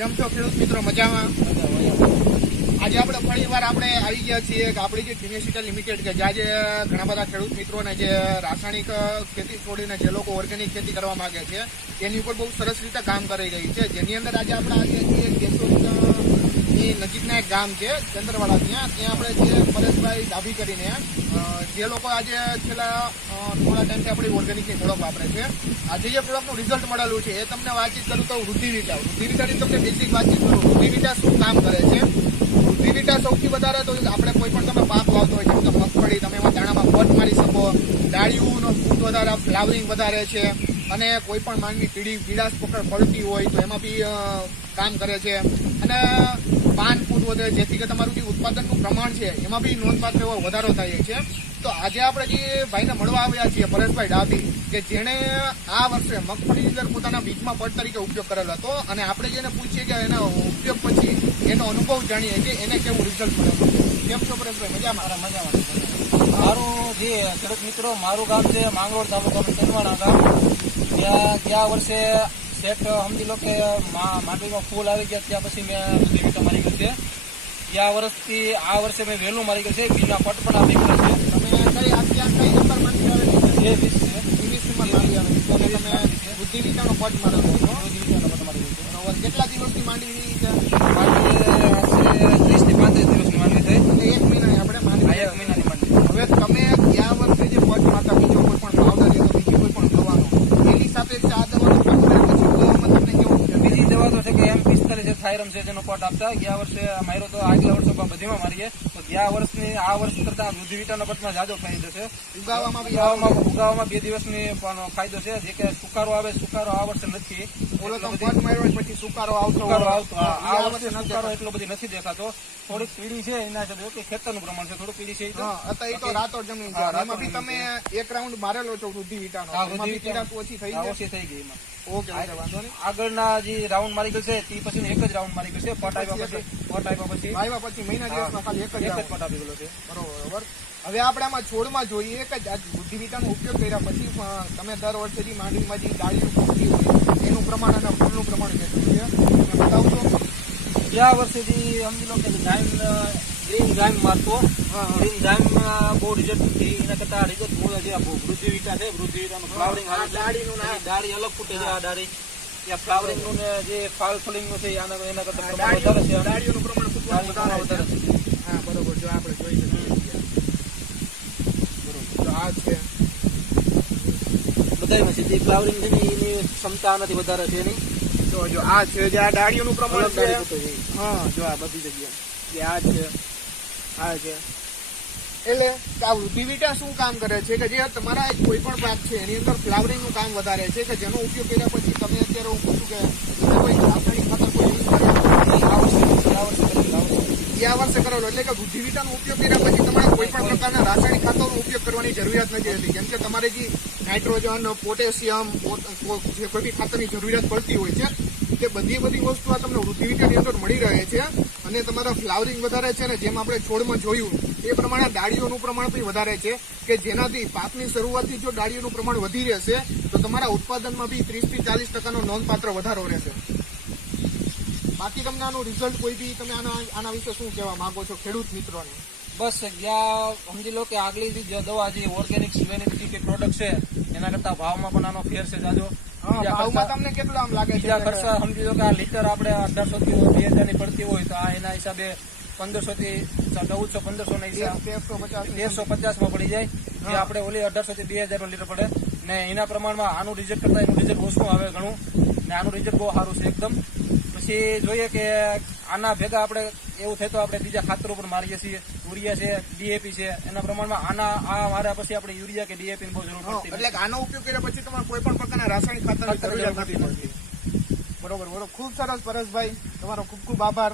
કેમ છો ખેડૂત મિત્રો? મજામાં? આજે આપણે ફરીવાર આવી ગયા છીએ કે આપણી જે કિનેસિટા લિમિટેડ કે જ્યાં જે ઘણા બધા ખેડૂત મિત્રોને જે રાસાયણિક ખેતી છોડીને જે લોકો ઓર્ગેનિક ખેતી કરવા માંગે છે તેની ઉપર બહુ સરસ રીતે કામ કરી રહી છે, જેની અંદર આજે આપણે આવીએ છીએ કેશોદની નજીકના એક ગામ છે ચંદ્રવાડા, ત્યાં આપણે જે પરેશભાઈ ડાભી કરીને જે લોકો આજે છેલ્લા થોડા ટાઈમથી આપણી ઓર્ગેનિકની પ્રોડક્ટ વાપરે છે. આજે જે પ્રોડક્ટનું રિઝલ્ટ મળેલું છે એ તમને વાતચીત કરું તો વૃદ્ધિવિટાની તમને બેસિક વાતચીત કરું. વૃદ્ધિવિટા શું કામ કરે છે? વૃદ્ધિવિટા સૌથી વધારે તો આપણે કોઈ પણ તમે પાક વાવતો હોય જેમ કે મગફળી, તમે એમાં દાણામાં પટ મારી શકો, ડાળીઓનો ફૂટ વધારે, ફ્લાવરિંગ વધારે છે, અને કોઈ પણ માંગની પીડાશ પડતી હોય તો એમાં બી કામ કરે છે, અને પાન ફૂટ વધે જેથી કે તમારું જે ઉત્પાદનનું પ્રમાણ છે એમાં બી નોંધપાત્ર એવો વધારો થાય છે. તો આજે આપણે જે ભાઈને મળવા આવ્યા છીએ પરેશભાઈ ડાભી, કે જેણે આ વર્ષે મગફળીની અંદર પોતાના બીજમાં પટ તરીકે ઉપયોગ કરેલો હતો, અને આપણે જેને પૂછીએ કે એના ઉપયોગ પછી એનો અનુભવ જાણીએ કે એને કેવું રિઝલ્ટ મળેલું. કેમ છો પરેશભાઈ? મજામાં? મજામાં. મારું જે ખેડૂત મિત્રો, મારું ગામ છે માંગરોળ તાલુકાનું ચંદવાડા ગામ. ત્યાં વર્ષે સેટ સમજી લો કે માંડવીમાં ફૂલ આવી ગયા, ત્યાં પછી મેં વૃદ્ધિવિટા મારી ગયું છે. ગયા વર્ષથી આ વર્ષે મેં વહેલું મારી ગયું છે, બીજા પટ પણ આવી ગયો છે. તમે કઈ નંબર માંડી આવેલી છે? 20 છે. 20 માં મારી આવેલી છે, અને તમે વૃદ્ધિવિટાનો પટ મારેલો હતો. વૃદ્ધિવિટાનો પટ મારી ગયું છે. બરોબર. કેટલા દિવસની માંડવી છે? માંડવી 30 થી 35 દિવસની માંડવી થઈ. એટલે 1 મહિનાની આપણે માંડવી. 1 મહિનાની માંડવી. હવે તમે ગયા વર્ષે જે પટ મારતા બીજો કોઈ પણ પાવડર લીધો, બીજી કોઈ પણ દવાનો, એની સાથે આ દવાનો પટ માર્યો પછી દવામાં તમને કેવું છે? બીજી દવા તો છે કે M45 છે, થાયરમ છે, જેનો પટ આપતા ગયા વર્ષે માર્યો તો આગલા વર્ષે બધીમાં મારીએ તો ગયા વર્ષની આ વર્ષ કરતા વૃદ્ધિવિટાના પટમાં જાજો ફાયદો છે. ઉગાવામાં 2 દિવસની પણ ફાયદો છે. જે કે સુકારો આવે, સુકારો આ વર્ષે નથી. ઓલો તો પટ માર્યો પછી સુકારો આવતો આ વર્ષે સુકારો એટલો બધી નથી દેખાતો. થોડીક પીળી છે એના સાથે ખેતરનું પ્રમાણ છે, થોડું પીળી છે. એ તો રાતો જમીન છે. એમાં બી તમે એક રાઉન્ડ મારેલો છો વૃદ્ધિવિટાનો, એમાં બી પીડાશ ઓછી થઈ ગઈ. ઓછી થઈ ગઈ એમાં. ઓકે, વાંધો નહીં. આગળના જે રાઉન્ડ મારી ગયું છે તે પછી એક જ રાઉન્ડ મારી ગયું છે. પટ આવ્યા પછી મહિના દિવસમાં ખાલી એક જ પટ આવી ગયેલો છે. બરોબર. હવે આપણે આમાં છોડમાં જોઈએ કે વૃદ્ધિવિટાનો ઉપયોગ કર્યા પછી તમે દર વર્ષે જે માંડવીમાં જે ડાળીનું પકડી હોય એનું પ્રમાણ અને ફૂલનું પ્રમાણ કેટલું છે તમે બતાવશો? ગયા વર્ષે જે સમજી લો કે ગ્રીન ગામ મારતો, ગ્રીન ગામ બહુ રિઝલ્ટ નથી. એના કરતા રિઝલ્ટ બહુ જે વૃદ્ધિવિટા છે, વૃદ્ધિવિટાનું ફ્લાવરિંગ ડાળી અલગ ફૂટે છે. આ ડાળી ત્યાં ફ્લાવરિંગ નું જે ફાલ ફોલિંગ નું છે એના કરતા પ્રમાણ વધારે છે. ડાળીઓનું પ્રમાણ વધારે છે. હા, બરોબર. જો આપણે જોઈ શકીએ આ છે બધામાં છે. જે ફ્લાવરિંગ છે એની ક્ષમતા નથી વધારે છે એની. તો જો આ છે જે આ ડાળીઓનું પ્રમાણ છે. હા, જો આ બધી જગ્યા જે આ છે, આ છે. એટલે આ વૃદ્ધિવિટા શું કામ કરે છે કે જે તમારા કોઈ પણ પાક છે એની અંદર ફ્લાવરિંગ નું કામ વધારે છે, કે જેનો ઉપયોગ કર્યા પછી તમે અત્યારે હું પૂછું કે કોઈ રાસાયણિક ખાતર કોઈ ગયા વર્ષે કરેલો, એટલે કે વૃદ્ધિવિટાનો ઉપયોગ કર્યા પછી તમારે કોઈ પણ પ્રકારના રાસાયણિક ખાતરનો ઉપયોગ કરવાની જરૂરિયાત નથી રહેતી. જેમ કે તમારે જે નાઇટ્રોજન, પોટેશિયમ, જે કોઈ બી ખાતરની જરૂરિયાત પડતી હોય છે તે બધી વસ્તુ આ તમને વૃદ્ધિવિટાની અંદર મળી રહે છે, અને તમારા ફ્લાવરિંગ વધારે છે, ને જેમ આપણે છોડમાં જોયું એ પ્રમાણે ડાળીઓનું પ્રમાણ પણ વધારે છે, કે જેનાથી પાકની શરૂઆતથી જો ડાળીઓનું પ્રમાણ વધી રહેશે તો તમારા ઉત્પાદનમાં બી 30 થી 40% નોંધપાત્ર વધારો રહેશે. બાકી તમને આનું રિઝલ્ટ કોઈ બી તમે આના વિશે શું કહેવા માંગો છો ખેડૂત મિત્રોને? બસ ગયા સમજી લો કે આગલી જે દવા જે ઓર્ગેનિક જે પ્રોડક્ટ છે એના કરતા ભાવમાં પણ આનો ફેર છે જાજો. ભાવમાં તમને કેટલો આમ લાગે છે? ખર્ચા સમજી લો કે આ લીટર આપણે 1800 થી 2000 ની પડતી હોય તો આ એના હિસાબે 1500 થી 1400-1500 ના હિસાબે 1350 માં પડી જાય. જે આપણે ઓલી 1800 થી 2000 નું લીટર પડે, ને એના પ્રમાણમાં આનું રિઝલ્ટ કરતા એનું રિઝલ્ટ ઓછું આવે ઘણું, ને આનું રિઝલ્ટ બહુ સારું છે એકદમ. પછી જોઈએ કે આના ભેગા આપણે એવું થાય તો આપણે બીજા ખાતરો પણ મારીએ છીએ. યુરિયા છે, ડીએપી છે, એના પ્રમાણમાં આ માર્યા પછી આપણે યુરિયા કે ડીએપી ની બહુ જરૂર પડતી. એટલે આનો ઉપયોગ કર્યા પછી તમારે કોઈ પણ પ્રકારના રાસાયણિક ખાતરની જરૂરિયાત નથી પડતી. બરોબર. ખૂબ સરસ પરેશભાઈ, તમારો ખૂબ ખૂબ આભાર.